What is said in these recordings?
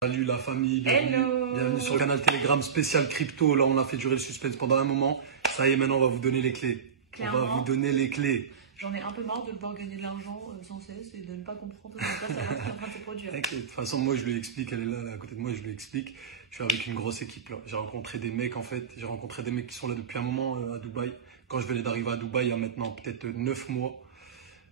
Salut la famille, Hello. bienvenue sur le canal Telegram spécial crypto. Là, on a fait durer le suspense pendant un moment. Ça y est, maintenant, on va vous donner les clés. Clairement. On va vous donner les clés. J'en ai un peu marre de devoir gagner de l'argent sans cesse et de ne pas comprendre, de ne pas savoir ce qui est en train de se produire. T'inquiète, de toute façon, moi, je lui explique. Elle est là, à côté de moi, je lui explique. Je suis avec une grosse équipe là. J'ai rencontré des mecs, en fait. J'ai rencontré des mecs qui sont là depuis un moment à Dubaï. Quand je venais d'arriver à Dubaï, il y a maintenant peut-être 9 mois.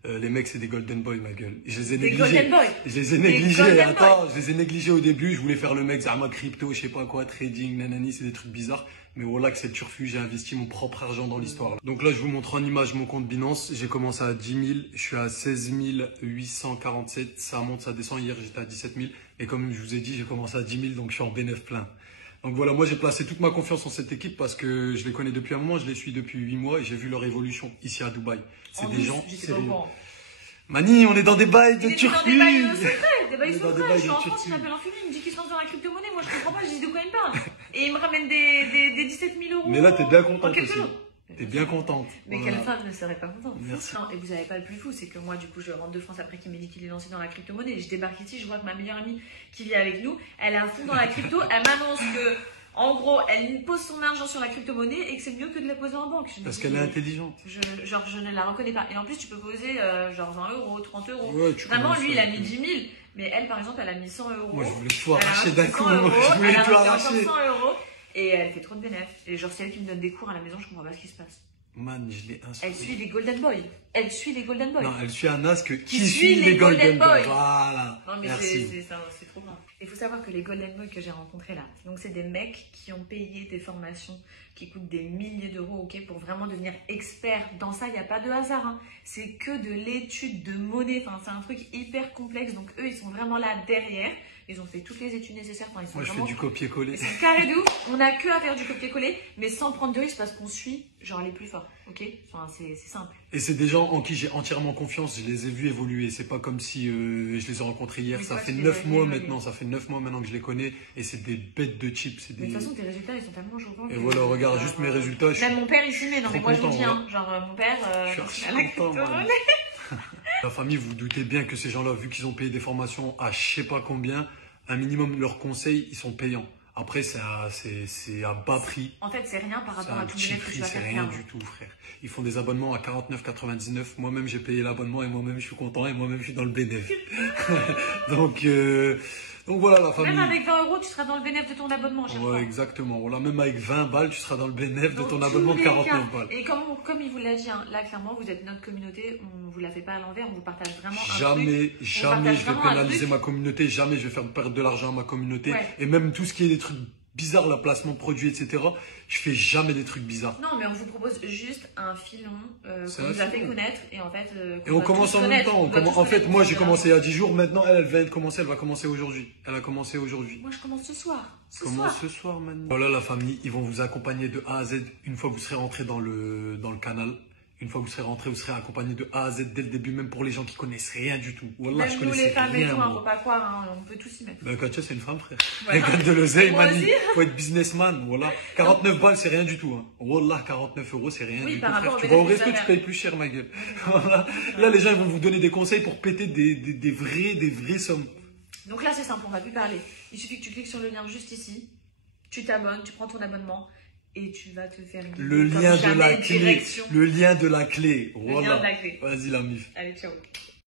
Les mecs, c'est des Golden Boys, ma gueule. Je les ai négligés. Golden Boys. Je les ai négligés. Attends, je les ai négligés au début. Je voulais faire le mec, Zama crypto, je sais pas quoi, trading, nanani, c'est des trucs bizarres. Mais voilà que c'est le turfu, j'ai investi mon propre argent dans l'histoire. Donc là, je vous montre en image mon compte Binance. J'ai commencé à 10 000. Je suis à 16 847. Ça monte, ça descend. Hier, j'étais à 17 000. Et comme je vous ai dit, j'ai commencé à 10 000. Donc je suis en B9 plein. Donc voilà, moi j'ai placé toute ma confiance en cette équipe parce que je les connais depuis un moment, je les suis depuis 8 mois et j'ai vu leur évolution ici à Dubaï. C'est des gens sérieux. Mani, on est dans des bails de Turquie. Des bails secrets, des bails secrets. Je suis en France, il m'appelle en film, il me dit qu'il se lance dans la crypto-monnaie. Moi je comprends pas, je dis de quoi il me parle. Et il me ramène des 17 000 euros. Mais là, t'es bien contente aussi. T'es bien contente. Mais voilà. quelle femme ne serait pas contente? Merci. Non, et vous n'avez pas le plus fou, c'est que moi, du coup, je rentre de France après qu'il m'ait dit qu'il est lancé dans la crypto-monnaie. Je débarque ici, je vois que ma meilleure amie qui vit avec nous, elle est à fond dans la crypto. Elle m'annonce que, en gros, elle pose son argent sur la crypto-monnaie et que c'est mieux que de la poser en banque. Parce qu'elle est intelligente. Je ne la reconnais pas. Et en plus, tu peux poser genre 20 euros, 30 euros. Ouais, vraiment, lui, il a mis 10 000. Mais elle, par exemple, elle a mis 100 euros. Moi, je voulais tout arracher d'un coup. Je voulais tout arracher. 100 euros. Et elle fait trop de bénéfices. Et genre, c'est elle qui me donne des cours à la maison, je comprends pas ce qui se passe. Man, je l'ai instruit. Elle suit les Golden Boys. Elle suit les Golden Boys. Non, elle suit un as qui suit les Golden Boys. Voilà. Non, mais merci. C'est trop bien. Il faut savoir que les Golden Boys que j'ai rencontrés là, donc c'est des mecs qui ont payé des formations qui coûtent des milliers d'euros, ok, pour vraiment devenir experts. Dans ça, il n'y a pas de hasard. Hein. C'est que de l'étude de monnaie. Enfin, c'est un truc hyper complexe. Donc eux, ils sont vraiment là derrière. Ils ont fait toutes les études nécessaires. Enfin, ils sont Moi, vraiment... je fais du copier-coller. Ils sont carrés de ouf. On n'a que à faire du copier-coller, mais sans prendre de risque parce qu'on suit genre les plus forts. Ok, enfin, c'est simple. Et c'est des gens en qui j'ai entièrement confiance. Je les ai vus évoluer. C'est pas comme si je les ai rencontrés hier. Ça fait 9 mois maintenant. Ça fait 9 mois maintenant que je les connais. Et c'est des bêtes de chips. Mais de toute façon, tes résultats, ils sont tellement choquants. Et voilà, regarde juste mes résultats. Même mon père ici, mais non, mais moi je vous dis, hein, genre mon père. Je suis content. La famille, vous doutez bien que ces gens-là, vu qu'ils ont payé des formations à je sais pas combien, un minimum leurs conseils, ils sont payants. Après, c'est à bas prix. En fait, c'est rien par rapport à tout le bénéfice que tu vas faire. C'est rien du tout, frère. Ils font des abonnements à 49,99. Moi-même, j'ai payé l'abonnement et moi-même, je suis content et moi-même, je suis dans le bénéfice. Donc voilà, la famille. Même avec 20 euros, tu seras dans le bénéfice de ton abonnement. Ouais, exactement. Voilà, même avec 20 balles, tu seras dans le bénéfice de ton abonnement de 49 balles. Et comme il vous l'a dit, hein, là, clairement, vous êtes notre communauté. On vous la fait pas à l'envers. On vous partage vraiment jamais je vais pénaliser ma communauté. Jamais je vais faire perdre de l'argent à ma communauté. Ouais. Et même tout ce qui est des trucs bizarres, la placement de produits, etc. Je fais jamais des trucs bizarres. Non, mais on vous propose juste un filon qu'on vous a fait connaître. Et en fait, et on commence en même temps. En fait, moi, j'ai commencé il y a 10 jours. Maintenant, elle vient de commencer. Elle va commencer aujourd'hui. Elle a commencé aujourd'hui. Moi, je commence ce soir. Ce soir, man. Voilà, la famille. Ils vont vous accompagner de A à Z une fois que vous serez rentré dans le canal. Une fois que vous serez rentré, vous serez accompagné de A à Z dès le début, même pour les gens qui connaissent rien du tout. Wallah, même nous, les femmes et tout, faut pas croire, hein, on peut tous s'y mettre. Ben, Katia, c'est une femme, frère. Elle gagne de l'oseille, mani. Faut être businessman, voilà. 49 balles, c'est rien du tout, hein. Wallah, 49 euros, c'est rien du tout, frère. Tu vas au resto, tu payes plus cher, ma gueule. Voilà. Là, les gens, ils vont vous donner des conseils pour péter des vraies sommes. Donc là, c'est simple, on va plus parler. Il suffit que tu cliques sur le lien juste ici. Tu t'abonnes, tu prends ton abonnement. Et tu vas te faire guider. Le lien de la clé. Le lien de la clé. Voilà. Le lien de la clé. Vas-y, la mif. Allez, ciao.